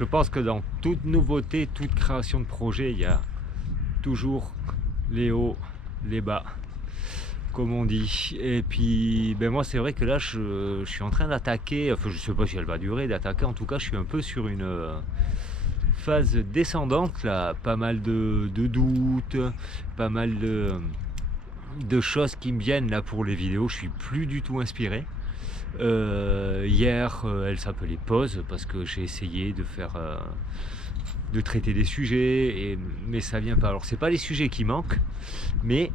Je pense que dans toute nouveauté, toute création de projet, il y a toujours les hauts, les bas, comme on dit. Et puis, ben moi, c'est vrai que là, je suis en train d'attaquer, enfin, je sais pas si elle va durer, d'attaquer. En tout cas, je suis un peu sur une phase descendante, là. Pas mal de doutes, pas mal de choses qui me viennent, là, pour les vidéos. Je suis plus du tout inspiré. Hier, elle s'appelait pause parce que j'ai essayé de faire, de traiter des sujets, mais ça vient pas. Alors c'est pas les sujets qui manquent, mais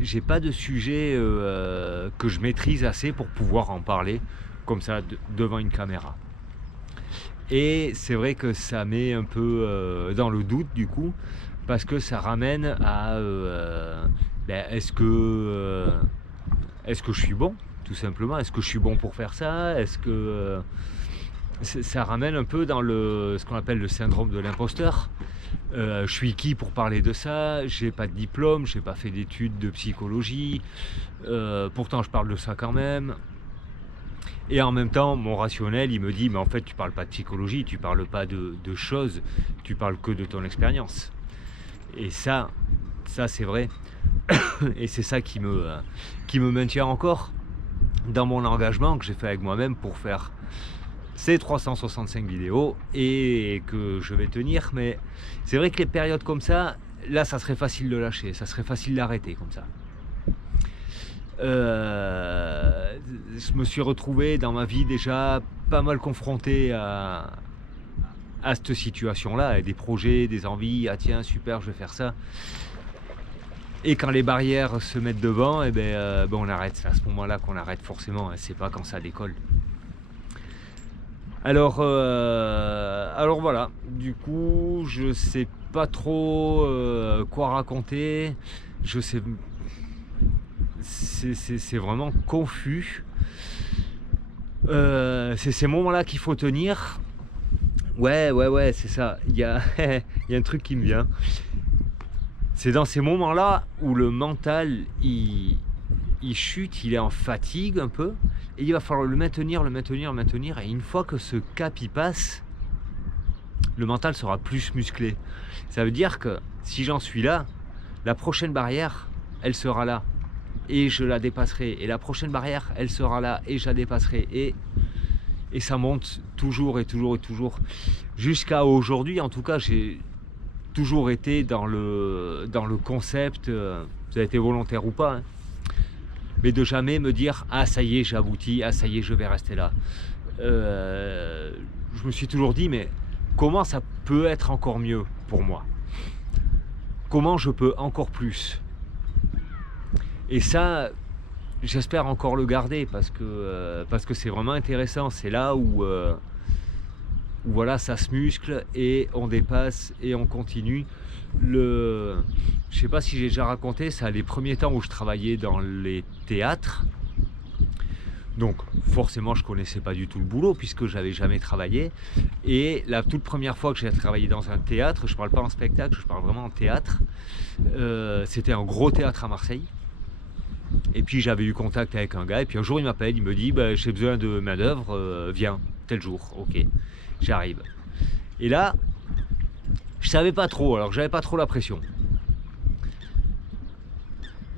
j'ai pas de sujet que je maîtrise assez pour pouvoir en parler comme ça devant une caméra. Et c'est vrai que ça met un peu dans le doute du coup, parce que ça ramène à ben, est-ce que je suis bon, tout simplement? Est-ce que je suis bon pour faire ça? Est-ce que ça ramène un peu dans ce qu'on appelle le syndrome de l'imposteur. Je suis qui pour parler de ça? J'ai pas de diplôme, j'ai pas fait d'études de psychologie, pourtant je parle de ça quand même. Et en même temps, mon rationnel, il me dit, mais en fait, tu parles pas de psychologie, tu parles pas de choses, tu parles que de ton expérience. Et ça c'est vrai. Et c'est ça qui me maintient encore dans mon engagement que j'ai fait avec moi-même pour faire ces 365 vidéos et que je vais tenir. Mais c'est vrai que les périodes comme ça, là, ça serait facile de lâcher, ça serait facile d'arrêter comme ça. Je me suis retrouvé dans ma vie déjà pas mal confronté à cette situation-là, à des projets, des envies, ah tiens, super, je vais faire ça. Et quand les barrières se mettent devant, et ben on arrête. C'est à ce moment-là qu'on arrête forcément, c'est pas quand ça décolle. Alors voilà, du coup, je sais pas trop quoi raconter. Je sais, c'est vraiment confus. C'est ces moments-là qu'il faut tenir. Ouais, c'est ça. Il y a un truc qui me vient. C'est dans ces moments-là où le mental, il chute, il est en fatigue un peu, et il va falloir le maintenir, et une fois que ce cap il passe, le mental sera plus musclé. Ça veut dire que si j'en suis là, la prochaine barrière, elle sera là, et je la dépasserai, et la prochaine barrière, elle sera là, et je la dépasserai, et ça monte toujours, jusqu'à aujourd'hui. En tout cas, j'ai toujours été dans le concept, ça a été volontaire ou pas, hein, mais de jamais me dire ah ça y est j'ai abouti, ah ça y est je vais rester là. Je me suis toujours dit mais comment ça peut être encore mieux pour moi? Comment je peux encore plus? Et ça, j'espère encore le garder parce que c'est vraiment intéressant. C'est là où voilà, ça se muscle et on dépasse et on continue. Je sais pas si j'ai déjà raconté ça, les premiers temps où je travaillais dans les théâtres. Donc forcément je connaissais pas du tout le boulot puisque j'avais jamais travaillé. Et la toute première fois que j'ai travaillé dans un théâtre, je parle pas en spectacle, je parle vraiment en théâtre, c'était un gros théâtre à Marseille. Et puis j'avais eu contact avec un gars et puis un jour il m'appelle, il me dit bah, j'ai besoin de main d'œuvre, viens tel jour. Ok, j'arrive. Et là je savais pas trop, alors j'avais pas trop la pression.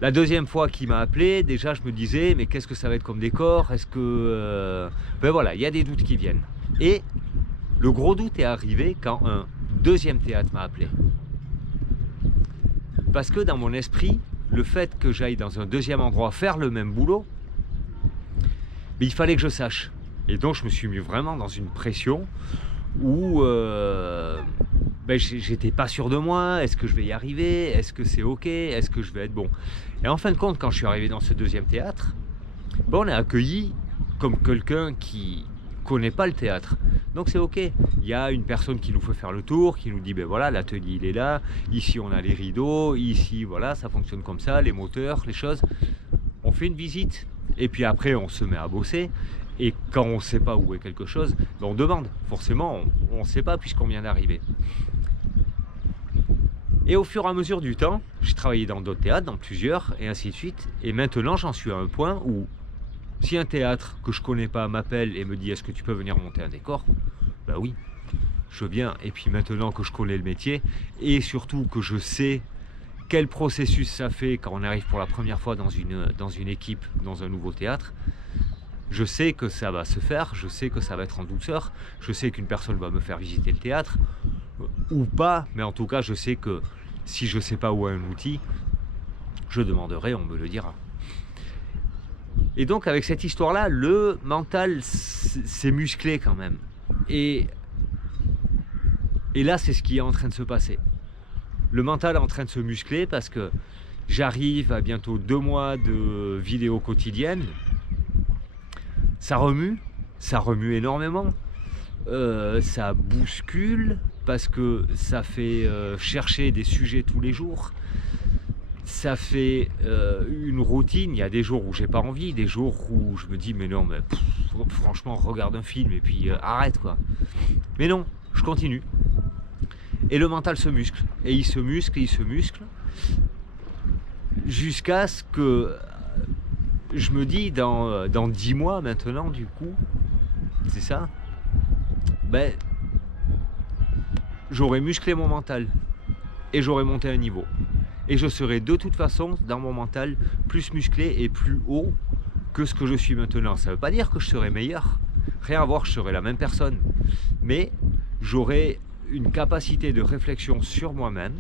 La deuxième fois qu'il m'a appelé, déjà je me disais mais qu'est-ce que ça va être comme décor? Est-ce que... Ben voilà, il y a des doutes qui viennent. Et le gros doute est arrivé quand un deuxième théâtre m'a appelé. Parce que dans mon esprit, le fait que j'aille dans un deuxième endroit faire le même boulot, mais il fallait que je sache. Et donc je me suis mis vraiment dans une pression où ben, j'étais pas sûr de moi. Est-ce que je vais y arriver? Est-ce que c'est ok? Est-ce que je vais être bon? Et en fin de compte, quand je suis arrivé dans ce deuxième théâtre, ben, on est accueilli comme quelqu'un qui connaît pas le théâtre. Donc c'est ok. Il y a une personne qui nous fait faire le tour, qui nous dit ben voilà, l'atelier il est là, ici on a les rideaux, ici voilà, ça fonctionne comme ça, les moteurs, les choses. On fait une visite et puis après on se met à bosser. Et quand on ne sait pas où est quelque chose, ben on demande. Forcément, on ne sait pas puisqu'on vient d'arriver. Et au fur et à mesure du temps, j'ai travaillé dans d'autres théâtres, dans plusieurs, et ainsi de suite. Et maintenant, j'en suis à un point où si un théâtre que je connais pas m'appelle et me dit est-ce que tu peux venir monter un décor, Ben oui, je veux bien. Et puis maintenant que je connais le métier, et surtout que je sais quel processus ça fait quand on arrive pour la première fois dans une équipe, dans un nouveau théâtre, je sais que ça va se faire, je sais que ça va être en douceur, je sais qu'une personne va me faire visiter le théâtre, ou pas, mais en tout cas, je sais que si je ne sais pas où est un outil, je demanderai, on me le dira. Et donc, avec cette histoire-là, le mental s'est musclé quand même. Et là, c'est ce qui est en train de se passer. Le mental est en train de se muscler parce que j'arrive à bientôt 2 mois de vidéos quotidiennes. Ça remue énormément. Ça bouscule parce que ça fait chercher des sujets tous les jours. Ça fait une routine. Il y a des jours où j'ai pas envie, des jours où je me dis mais non, mais franchement, regarde un film et puis arrête quoi. Mais non, je continue. Et le mental se muscle. Et il se muscle, jusqu'à ce que je me dis dans 10 mois maintenant, du coup, c'est ça, ben, j'aurai musclé mon mental et j'aurai monté un niveau. Et je serai de toute façon, dans mon mental, plus musclé et plus haut que ce que je suis maintenant. Ça ne veut pas dire que je serai meilleur. Rien à voir, je serai la même personne. Mais j'aurai une capacité de réflexion sur moi-même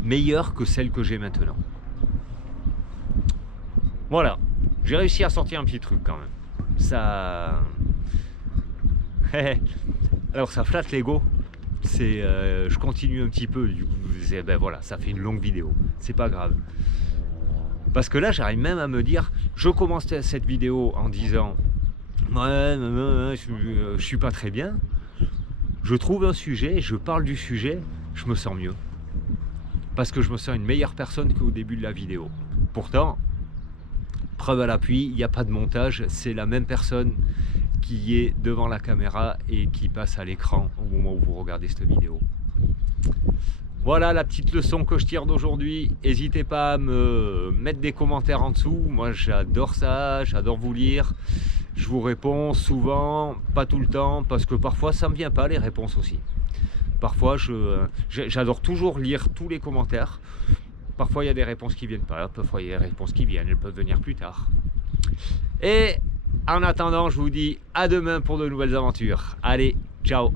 meilleure que celle que j'ai maintenant. Voilà, j'ai réussi à sortir un petit truc quand même. Ça... Alors ça flatte l'ego. Je continue un petit peu, du coup, ben voilà, ça fait une longue vidéo. C'est pas grave. Parce que là, j'arrive même à me dire, je commence cette vidéo en disant ouais, je suis pas très bien. Je trouve un sujet, je parle du sujet, je me sens mieux. Parce que je me sens une meilleure personne qu'au début de la vidéo. Pourtant, preuve à l'appui, il n'y a pas de montage, c'est la même personne qui est devant la caméra et qui passe à l'écran au moment où vous regardez cette vidéo. Voilà la petite leçon que je tire d'aujourd'hui. N'hésitez pas à me mettre des commentaires en dessous. Moi j'adore ça, j'adore vous lire. Je vous réponds souvent, pas tout le temps, parce que parfois ça ne me vient pas les réponses aussi. Parfois j'adore toujours lire tous les commentaires. Parfois il y a des réponses qui ne viennent pas, parfois il y a des réponses qui viennent, elles peuvent venir plus tard. Et en attendant, je vous dis à demain pour de nouvelles aventures. Allez, ciao!